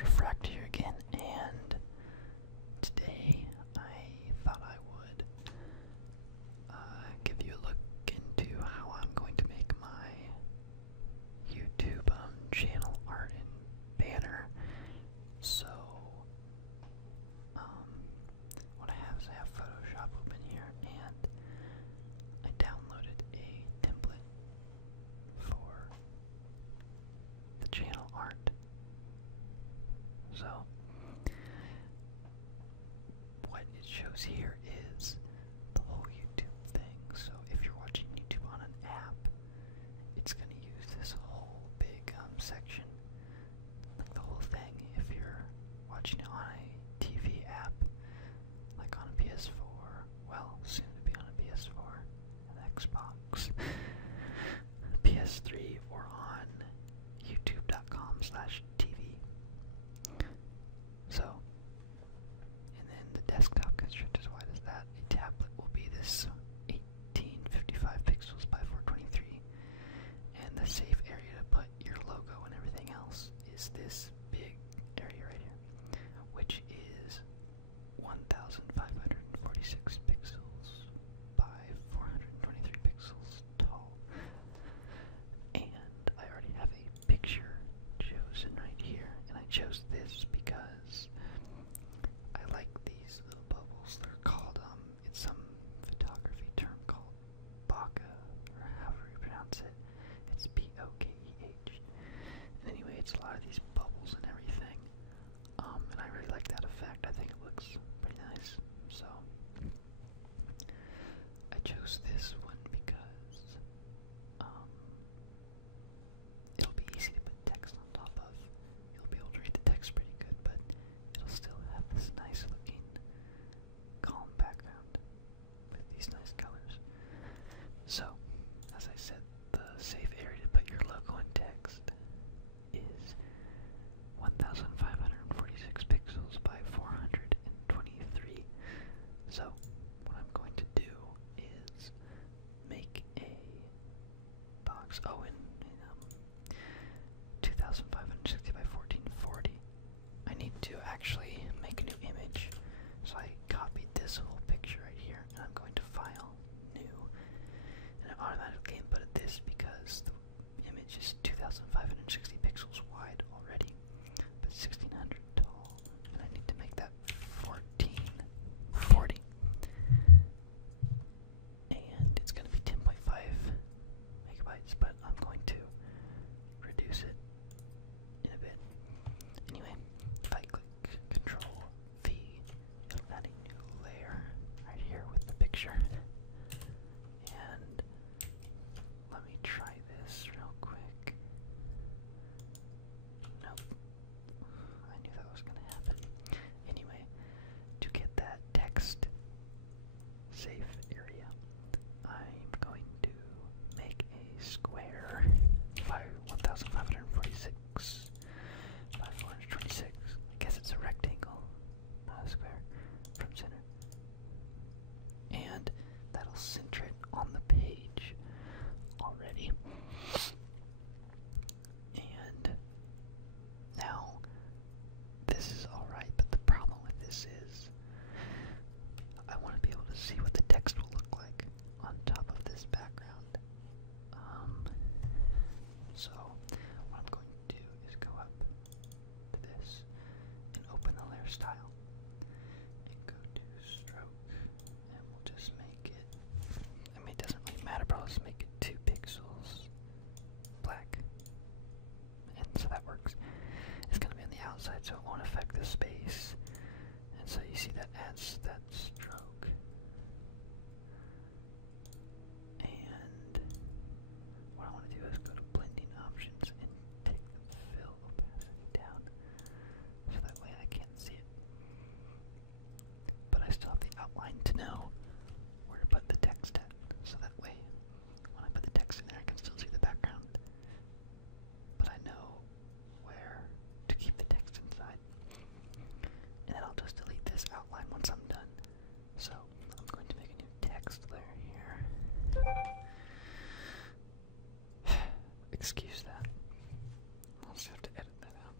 Refract here again, and today I thought I would give you a look into how I'm going to make my YouTube channel art and banner. So, what I have is I have Photoshop open here, and I downloaded a template for the channel art. So, what it shows here is the whole YouTube thing. So, if you're watching YouTube on an app, it's going to use this whole big section, like the whole thing. If you're watching it on a TV app, like on a PS4, well, soon to be on a PS4, an Xbox, PS3, or on youtube.com/TV. So, and then the desktop constraint is wide as that. A tablet will be this 1855 pixels by 423, and the safe area to put your logo and everything else is this big area right here, which is 1546 pixels by 423 pixels tall. And I already have a picture chosen right here, and I chose this because I like these little bubbles. They're called, it's some photography term called bokeh, or however you pronounce it. It's B-O-K-E-H. And anyway, it's a lot of these bubbles and everything. And I really like that effect. I think it looks pretty nice. So, I chose this one because, it'll be easy to put text on top of. You'll be able to read the text pretty good, but it'll still have this nice looking calm background with these nice colors. So, as I said, the safe area to put your logo and text is 1546 pixels by 423. So, what I'm going to do is make a box. Oh, and 2560 by 1440. I need to actually make a new image. So I copied this whole picture right here, and I'm going to file new, and it automatically inputted this because the image is 2560 pixels wide already, but 1600 tall, and I need to make that 1440. And it's going to be 10.5 megabytes, but I'm going to reduce it in a bit. Anyway, if I click Control V, it'll add a new layer right here with the picture. And let me try this real quick. Nope. I knew that was going to happen. Anyway, to get that text safe area, I'm going to make a square by 1546 by 426. I guess it's a rectangle, not a square, from center. And that'll center it on the page already. And now, this is alright, but the problem with this is I want to be able to see what the text will look like on top of this background. So, what I'm going to do is go up to this and open the layer style and go to stroke, and we'll just make it, I mean, it doesn't really matter, but I'll just make it 2 pixels black, and so that works. It's going to be on the outside, so it won't affect the space, and so you see that adds that stroke. And what I want to do is go to blending options and take the fill opacity down, so that way I can't see it. But I still have the outline to know where to put the text at, so that way when I put the text in there I can still see the background, but I know where to keep the text inside. And then I'll just delete this outline once I'm done. So I'm going to make a new text layer here. Excuse that. I'll just have to edit that out.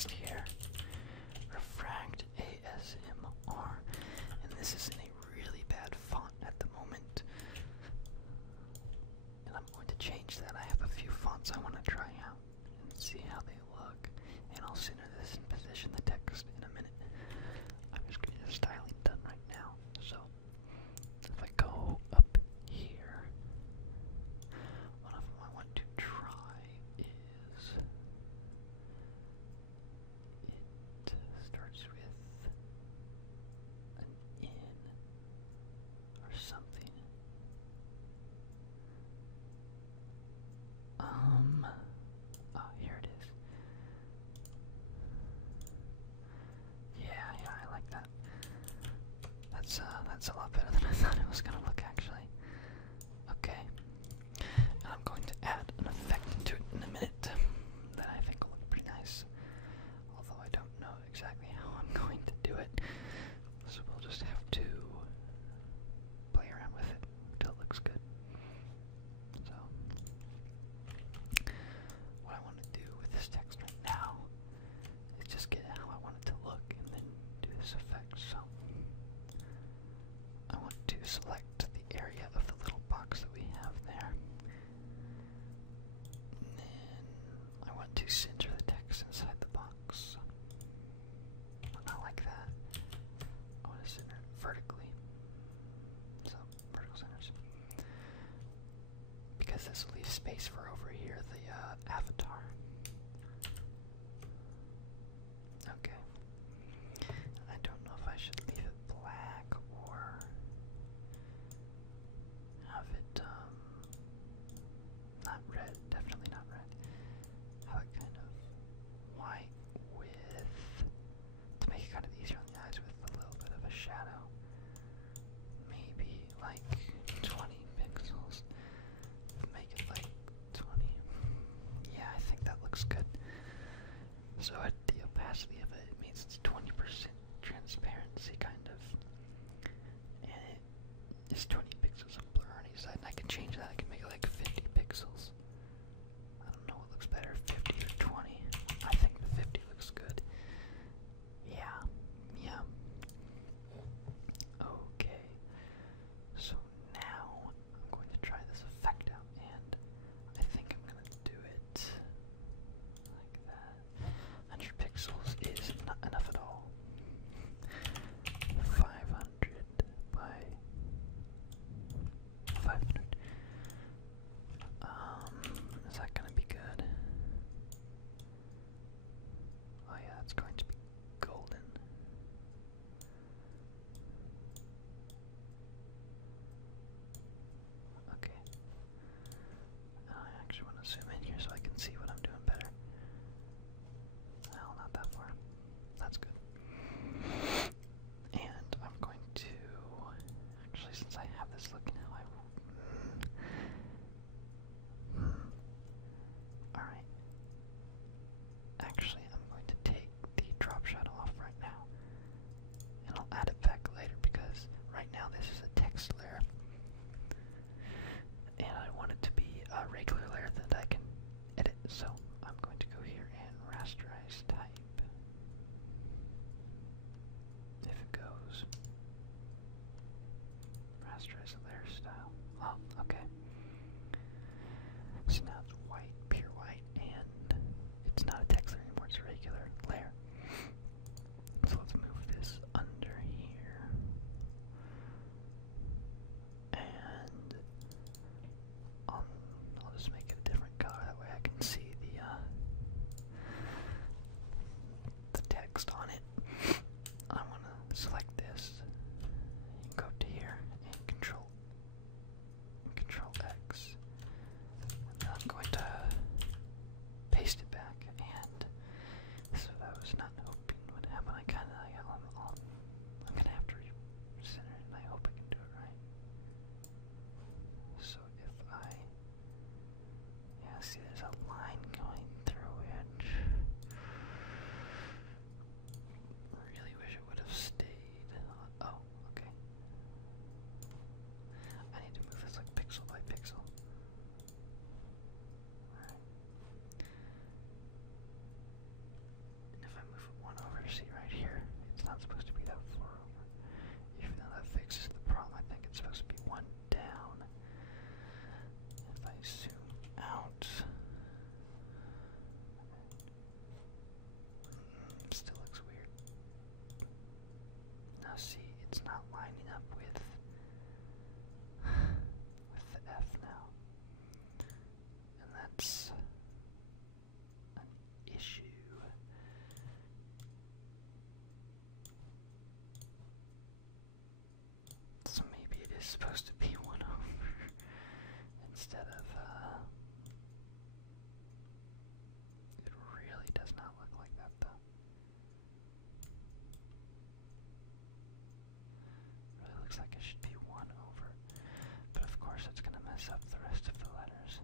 text here. Refract ASMR. And this is in a really bad font at the moment. And I'm going to change that. I have a few fonts I want to try out and see how they look. And I'll center this and position the text in a minute. I'm just getting the styling done right now. So if I go up here, one of them I want to try is, it starts with an N or something. Oh, here it is. Yeah, I like that. That's a lot better than I thought it was gonna look, actually. Okay. And I'm going to add an effect into it in a minute that I think will look pretty nice. Although I don't know exactly how I'm going to do it. So we'll just have to play around with it until it looks good. So what I want to do with this text right now is just get how I want it to look and then do this effect. So I want to select the area of the little box that we have there. And then I want to center the text inside the box. I like that. I want to center it vertically. So, vertical centers. Because this will leave space for over here, the avatar. Okay. I don't know if I should leave it black or have it, not red, definitely not red. Have it kind of white with, to make it kind of easier on the eyes with a little bit of a shadow. Maybe like 20 pixels. Make it like 20. Yeah, I think that looks good. So at the opacity of it, it means it's 20% transparency, kind of. And it is 20 pixels of blur on each side. And I can change that. I can make it like 50 pixels. I don't know what looks better, 50 or 20. I think the 50 looks good. Yeah. Okay. So now I'm going to try this effect out, and I think I'm going to do it like that. 100 pixels is not enough at all. 500 by 500. Is that going to be good? Oh yeah, it's going to be golden. Okay. I actually want to zoom in here so I can see what I'm doing better. Well, not that far. That's good. And I'm going to, actually, since I have this looking how I alright. Actually, I'm going to take the drop shadow off right now. And I'll add it back later because right now this is a text layer. And I want it to be a regular layer that I can edit. So I'm going to go here and rasterize type. If it goes. Rasterize the layer style. Oh, okay. So now it's white, pure white, and it's not a text layer anymore, it's a regular layer. So let's move this under here. And I'll just make it a different color, that way I can see the text on it. I want to select this, and go up to here, and Control X. And I'm going to paste it back, and this is what I was not hoping would happen. I'm going to have to recenter it, and I hope I can do it right. So if see there's a line going through it. Really wish it would have stayed. Oh, okay. I need to move this like pixel by pixel. Alright. And if I supposed to be 1 over instead of, it really does not look like that though. Really looks like it should be 1 over, but of course it's going to mess up the rest of the letters.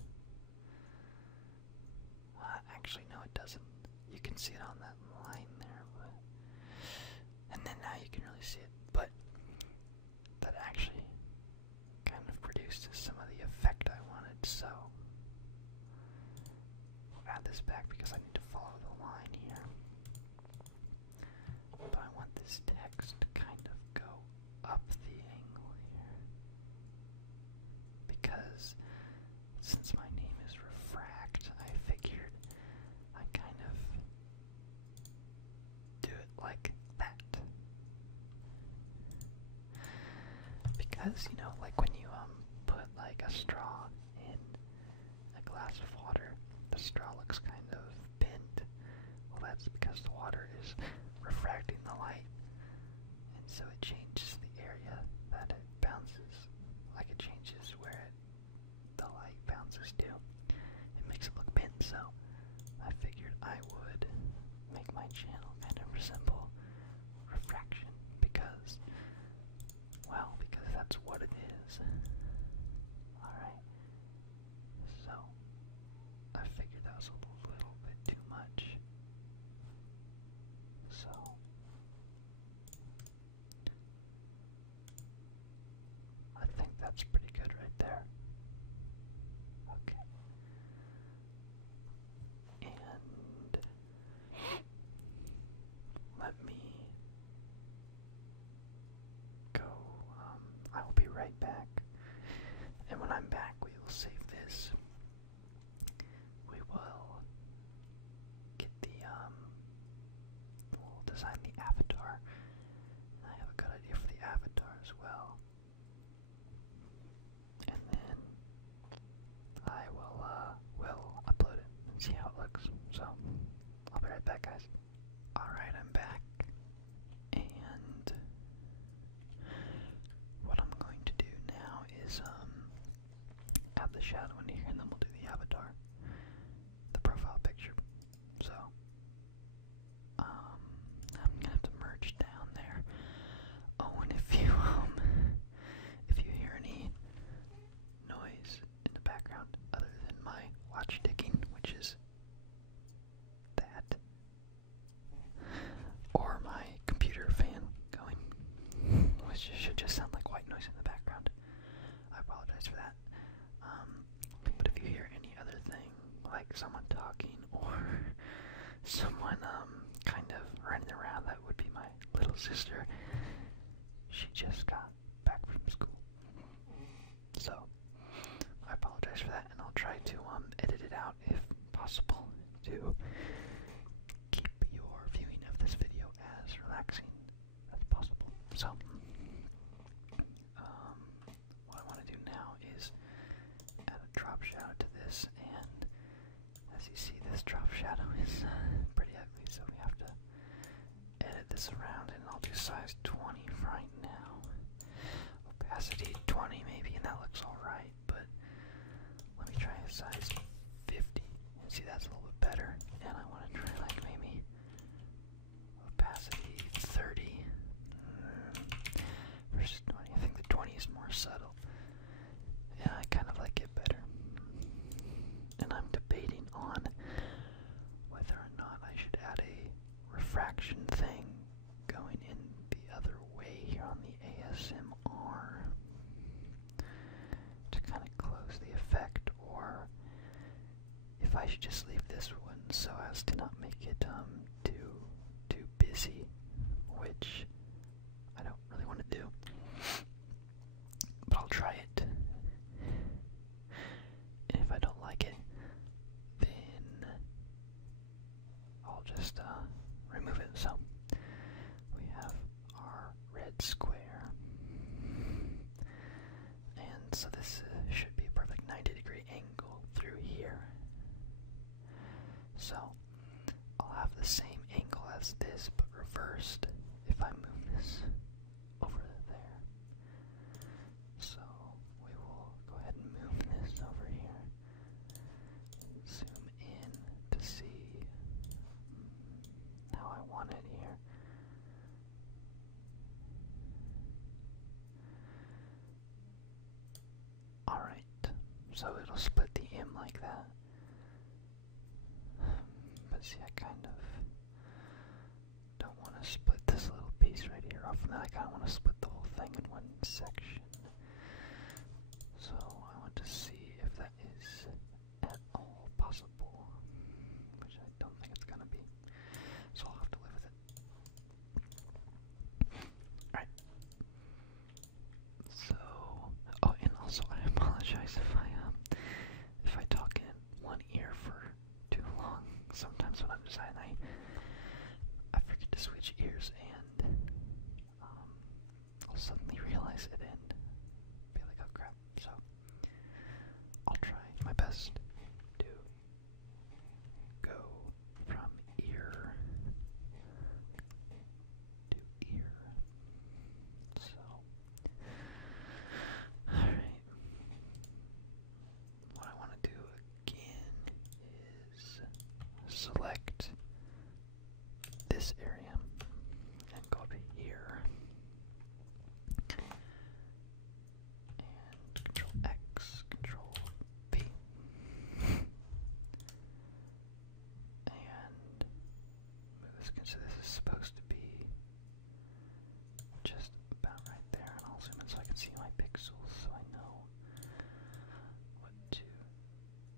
Actually, no, it doesn't. You can see it on that line there, but, and then now you can really see it, but that actually kind of produced some of the effect I wanted, so I'll add this back because I need to follow the line here. But I want this text to kind of go up the angle here, because since my name is Refract, I figured I kind of do it like that. Because, you know, like when you put like a straw in a glass of water, the straw looks kind of bent. Well, that's because the water is refracting the light, and so it changes the area that it bounces. Like it changes where the light bounces to. It makes it look bent, so I figured I would make my channel kind of resemble refraction because, well, because that's what it is. Alright, so I figured that was a little bit too much. So I think that's pretty good right there. Okay. And let me go. I will be right back. And when I'm back, we will save this. We will get the, we'll design the avatar. I have a good idea for the avatar as well. And then I will upload it and see how it looks. So, I'll be right back, guys. Alright, I'm back. And what I'm going to do now is, add the shadow in here, and then we'll do the avatar, the profile picture. So, I'm gonna have to merge down there. Oh, and if you hear any noise in the background other than my watch ticking, which is that, or my computer fan going, which should just sound like white noise in the background, I apologize for that. But if you hear any other thing, like someone talking or someone kind of running around, that would be my little sister. She just got back from school. So I apologize for that, and I'll try to edit it out if possible to keep your viewing of this video as relaxing as possible. So what I want to do now is add a drop shadow to this, and as you see, this drop shadow is pretty ugly, so we have to edit this around, and I'll do size 20 right now. Opacity 20 maybe, and that looks alright, but let me try a size 50. And see, that's a little bit better, and I want to try like maybe opacity 30 versus 20. I think the 20 is more subtle. Yeah, I kind of like it better. And I'm debating on whether or not I should add a refraction thing going in the other way here on the ASMR to kind of close the effect, or if I should just leave this one so as to not make it too busy, which I don't really want to do. But I'll try it. And if I don't like it, then I'll just remove it. So we have our red square, and so this should be a perfect 90-degree angle through here. So I'll have the same angle as this, but reversed if I move this over there. So split the M like that. But see, I kind of don't want to split this little piece right here off, and then I kind of want to split the whole thing in one section. So I want to see if that is at all possible, which I don't think it's gonna be. So I'll have to live with it. Alright. So, oh, and also I apologize if I talk in one ear for too long. Sometimes when I'm designing, I forget to switch ears, and I'll suddenly realize it and be like, oh crap. So I'll try my best to go from ear to ear. So, alright. What I want to do again is select this area and go up here and Control X, Control V, and move this. So this is supposed to be just about right there, and I'll zoom in so I can see my pixels so I know what to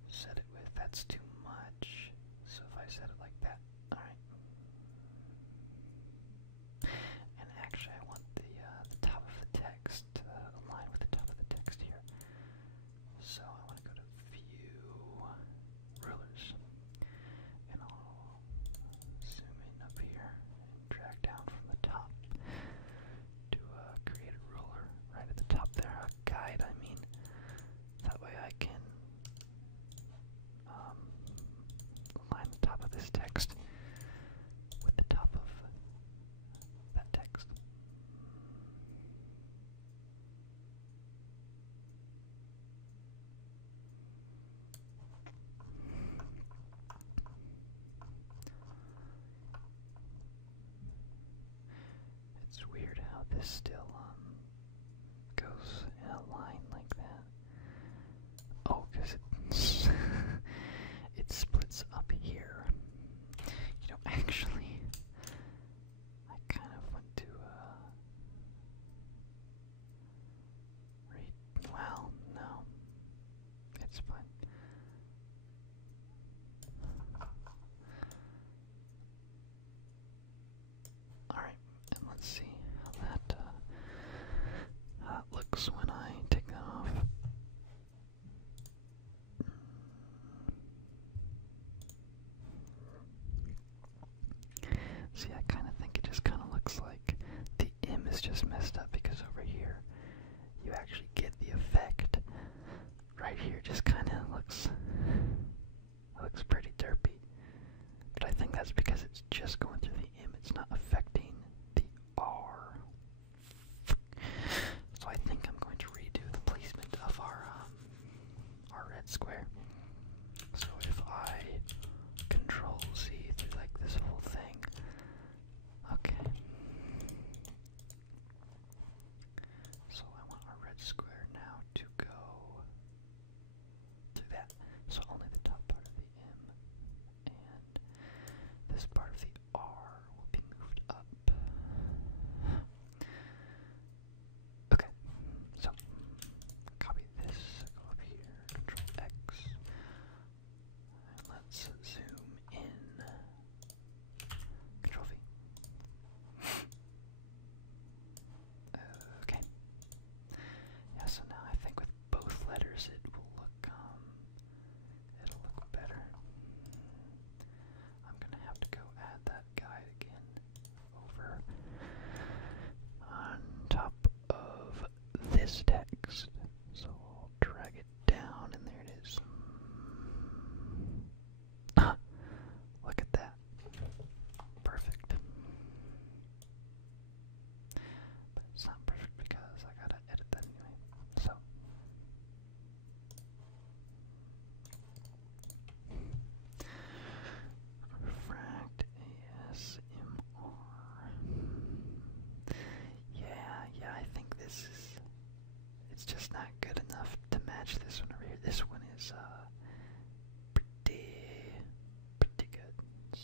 set it with. That's too much, so if I set it like that, alright. And actually I want the top of the text to align with the top of the text here. So I want to go to View, Rulers, and I'll zoom in up here and drag down from the top to create a ruler right at the top there, a guide I mean. That way I can align the top of this text with the top of that text. It's weird how this still goes in a line like that. Oh, because it splits up here. You know, actually, I kind of want to read. Well, no, it's fine. Alright, and let's see how that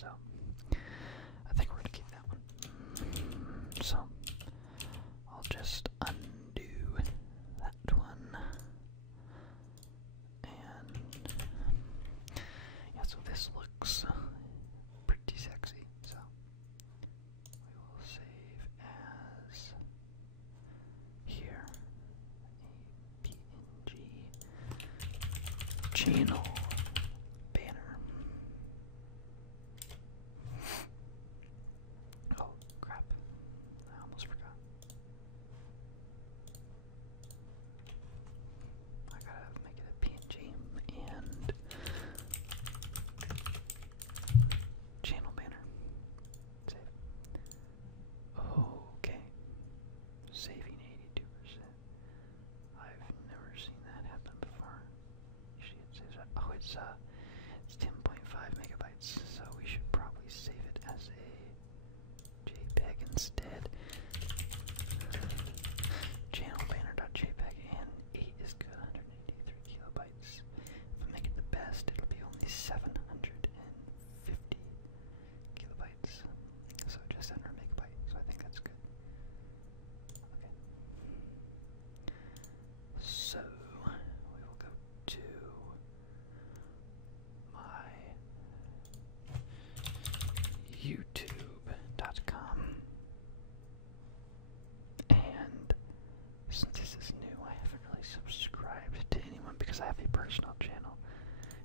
So I think we're gonna keep that one. So I'll just undo that one. And yeah, so this looks pretty sexy. So we will save as here a PNG channel banner. Oh crap, I almost forgot. I gotta make it a PNG and channel banner. Save. Okay. Saving 82%. I've never seen that happen before. Usually it saves that. Oh, it's 10.5 megabytes, so we should probably save it as a JPEG instead. Channel banner.jpg and 8 is good, 183 kilobytes. If I make it the best, it'll be only 750 kilobytes. So just under a megabyte, so I think that's good. Okay. So we will go to my youtube.com, and since this is new, I haven't really subscribed to anyone because I have a personal channel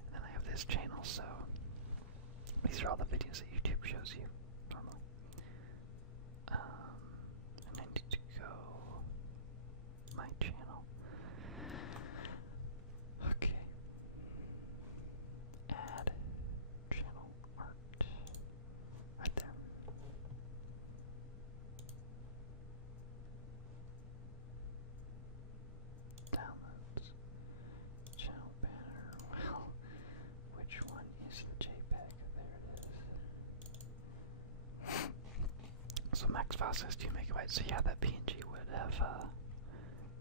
and then I have this channel, so these are all the videos that YouTube shows you normally. And I need to go my channel. Okay. Add channel art. Right there. Downloads. Channel banner. Well, which one is the JPEG? There it is. So max file size 2 megabytes. So yeah, that PNG would have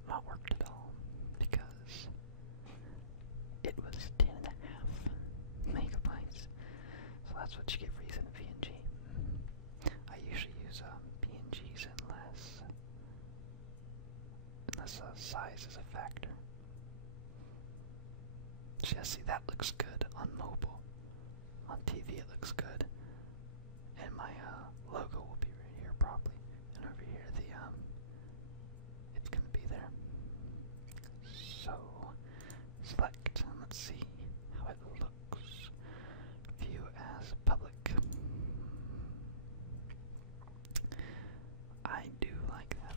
not worked at all because it was 10.5 megabytes. So that's what you get for using a PNG. I usually use PNGs unless size is a factor. So yeah, see, that looks good on mobile. On TV it looks good. And my logo will be right here probably. And over here it's gonna be there. So select and let's see how it looks. View as public. I do like that.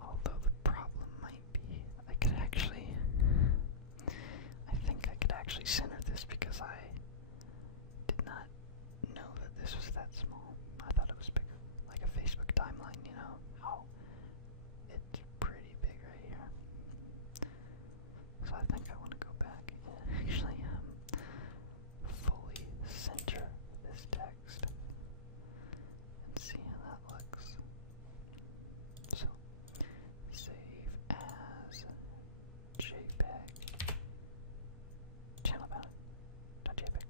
Although the problem might be I think I could actually center this because I did not know that this was that small. I thought it was bigger. Like a Facebook timeline, you know how it's pretty big right here. So I think I want to go back and actually fully center this text and see how that looks. So save as JPEG channel banner.jpg.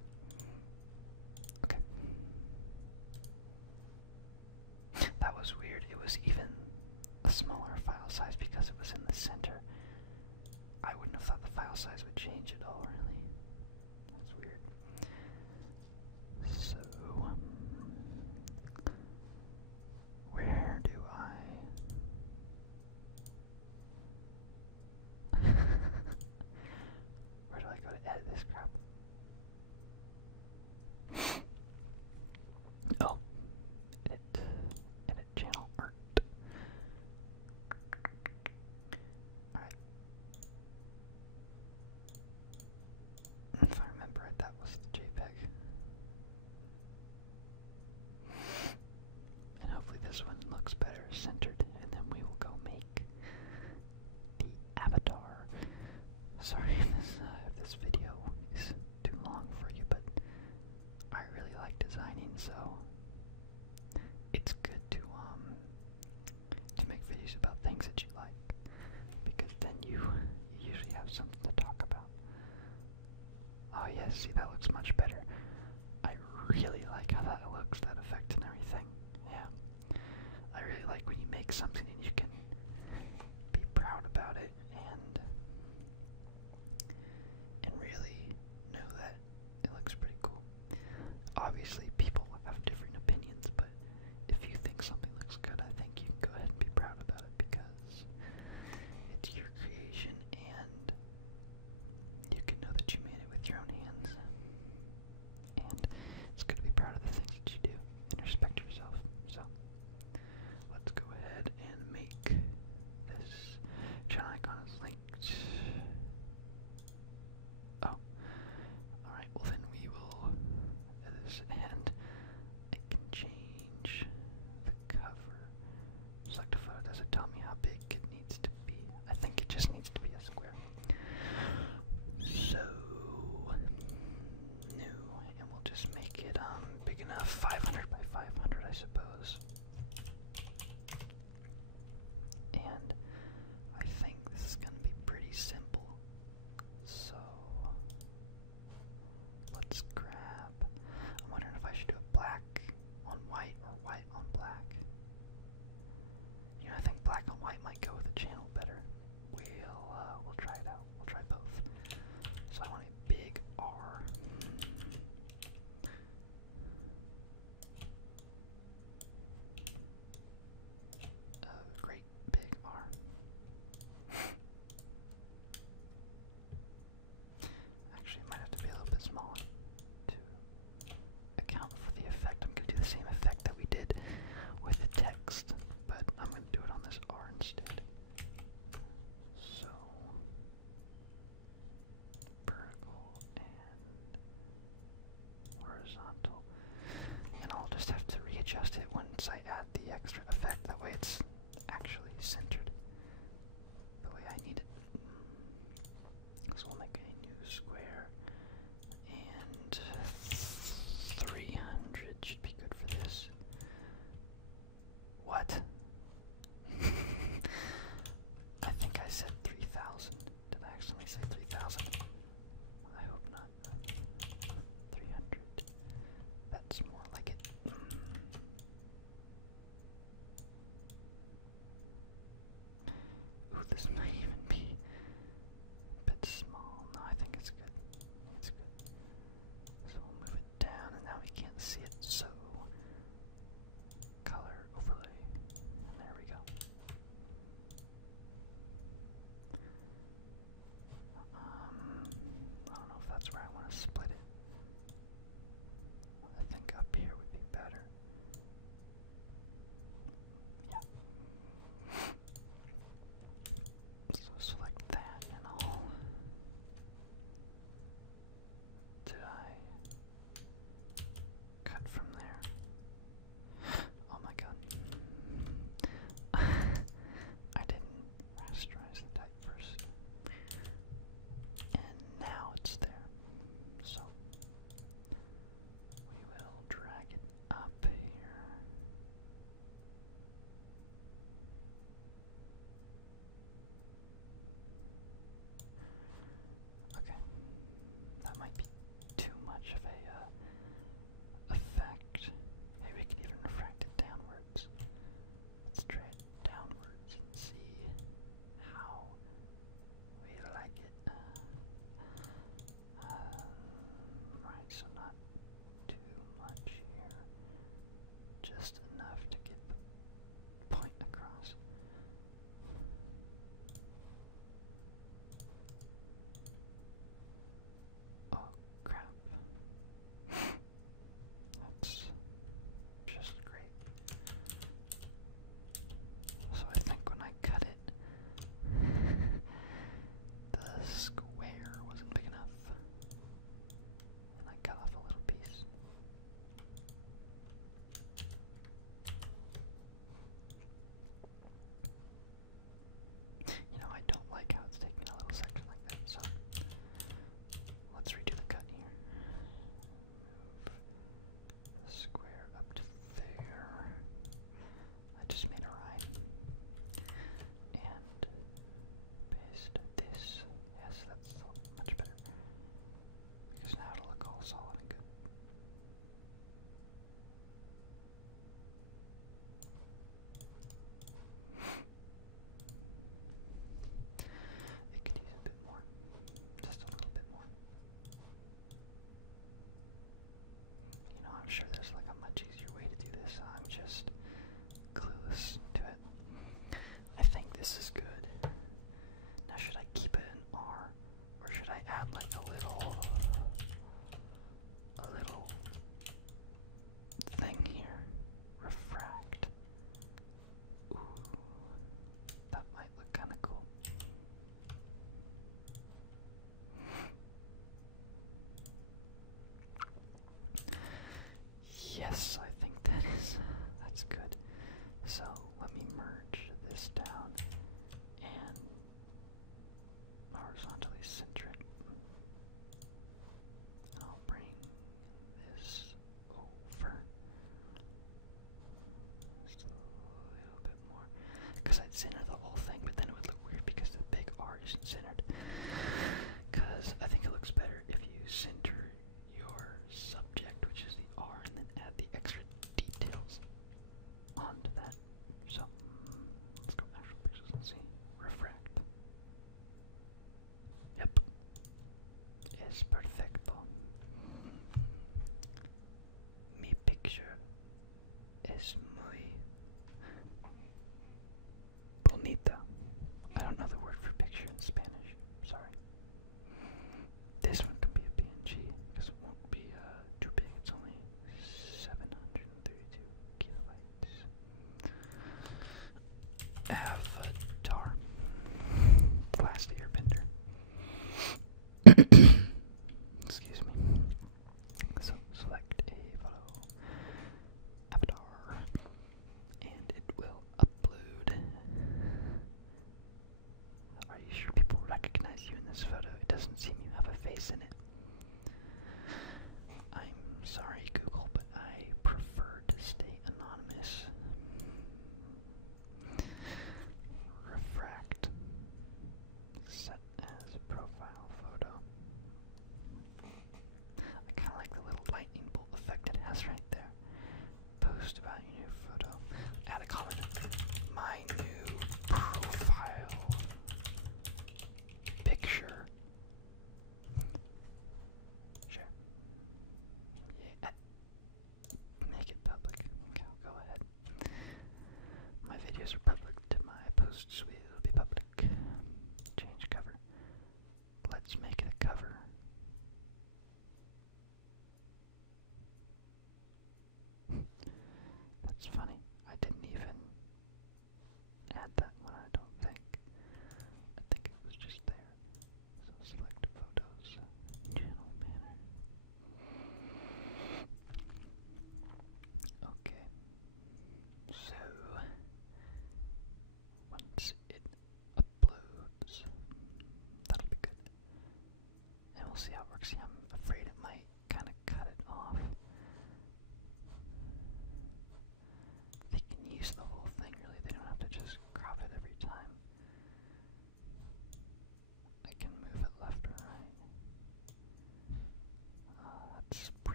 Okay. That was weird. It was even a smaller file size because it was in the center. I wouldn't have thought the file size would change at all, really. That's weird. So, where do I... where do I go to edit this crap? Oh, edit channel art. Alright. If I remember it, that was the JPEG. And hopefully this one looks better centered, and then we will go make the avatar. Sorry if this video is too long for you, but I really like designing, so it's good to make videos about things that you like, because then you usually have something to talk about. Oh yes, see, that looks much better. I really like how strokes, that effect and everything. Yeah. I really like when you make something and you can be proud about it and really know that it looks pretty cool. Obviously, people have different opinions, but if you think something looks good, I think you can go ahead and be proud about it because it's your creation and you can know that you made it with your own hands. And it's good to be proud of the things that you do and respect yourself. So, let's go ahead and make this channel icon is linked. Oh, alright, well then we will do this, and I can change the cover. Select a photo. Does it tell me how big it needs to be? I think it just needs to be a square. So, new, and we'll just make it big enough, 500 by 500, I suppose. And I think this is going to be pretty simple. So, let's grab, I'm wondering if I should do a black on white or white on black. You know, I think black on white might go with the channel better. We'll try it out. We'll try both. So I want a big R.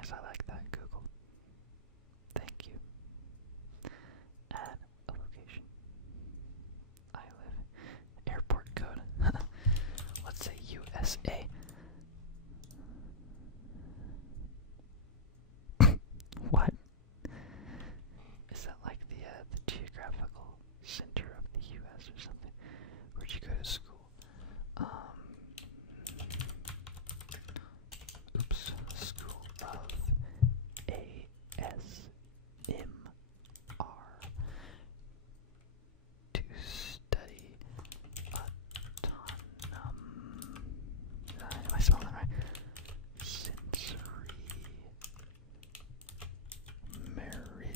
nice. I like that, Google. Thank you. Add a location. I live. Airport code. Let's say USA. What? Is that like the geographical center of the U.S. or something? Where'd you go to school? Oops. School of ASMR to study am I spelling that right? Sensory meridian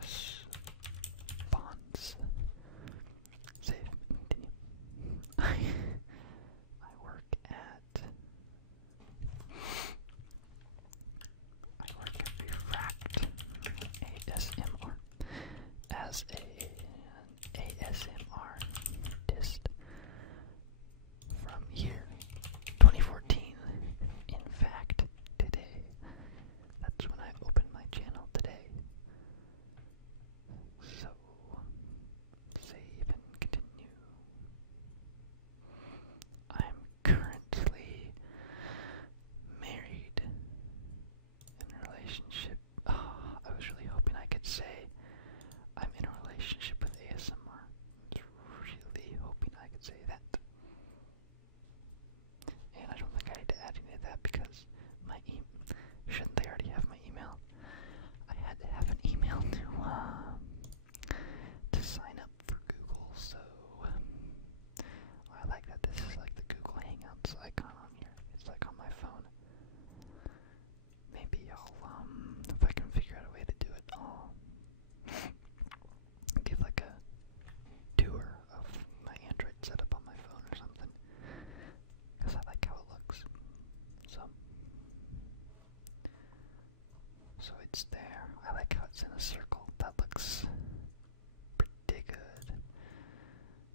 response. Save. Continue. I work at Refract ASMR as an ASMR artist from year 2014. In fact, today. That's when I opened my channel today. So, save and continue. I'm currently married in a relationship. Oh, I was really hoping I could say I'm in a relationship with ASMR. I was really hoping I could say that. And I don't think I need to add any of that because my shouldn't they already have my email? I had to have an email to sign up for Google, so I like that this is like the Google Hangouts icon on here. It's like on my phone. Maybe I'll if I can figure out a way to do it, I'll give like a tour of my Android setup on my phone or something, because I like how it looks. So it's there. I like how it's in a circle. That looks pretty good.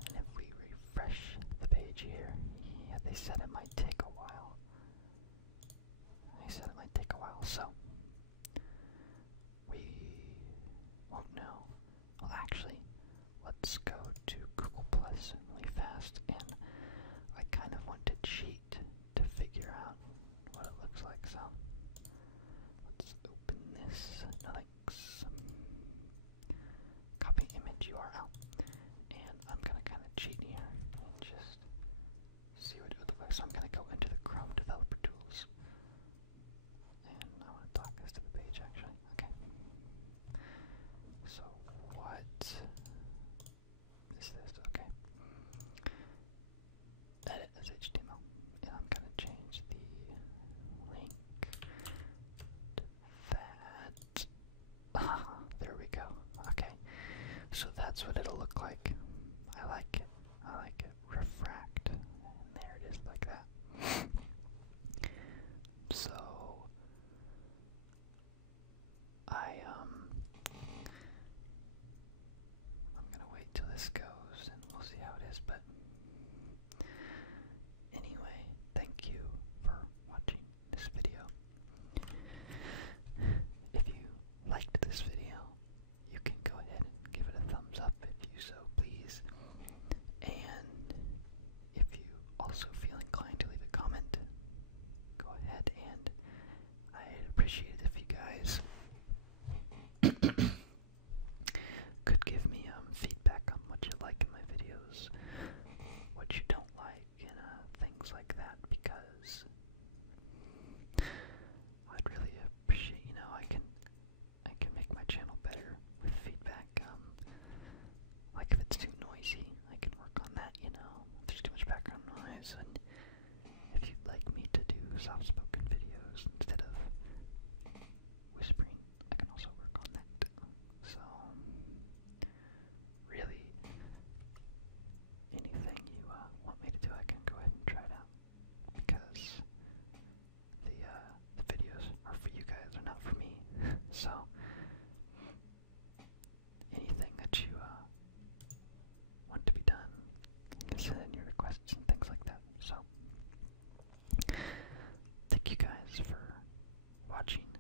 And if we refresh the page here, yeah, they said it might take a while. So we won't know. Well, actually, let's go to Google Plus really fast, and I kind of want to cheat to figure out what it looks like, so let's open this. No thanks. Copy image URL. And I'm gonna kind of cheat here and just see what it would look like. So I'm gonna go into the Chrome Developer Tools. And I want to dock this to the page actually. Okay. So what is this? Okay. Edit as HTML. And I'm gonna change the link to that. Ah, there we go. Okay. So that's what it'll look like. I like it. Refract. And there it is like that. So I'm gonna wait till this goes and we'll see how it is, but anyway, thank you for watching this video. If you liked this video, you can go ahead and give it a thumbs up if you so please. And if you also feel inclined to leave a comment, go ahead, and I'd appreciate it if you guys could give me feedback on what you like in my videos, what you don't like, and things like that, because I'd really appreciate, I can make my channel better with feedback. Like if it's too noisy, I can work on that, if there's too much background noise, and if you'd like me to do soft-spoken videos instead of whispering, I can also work on that. So, really, anything you want me to do, I can go ahead and try it out, because the videos are for you guys, they're not for me. So, anything that you want to be done, you can send in your requests and things like that. So, watching.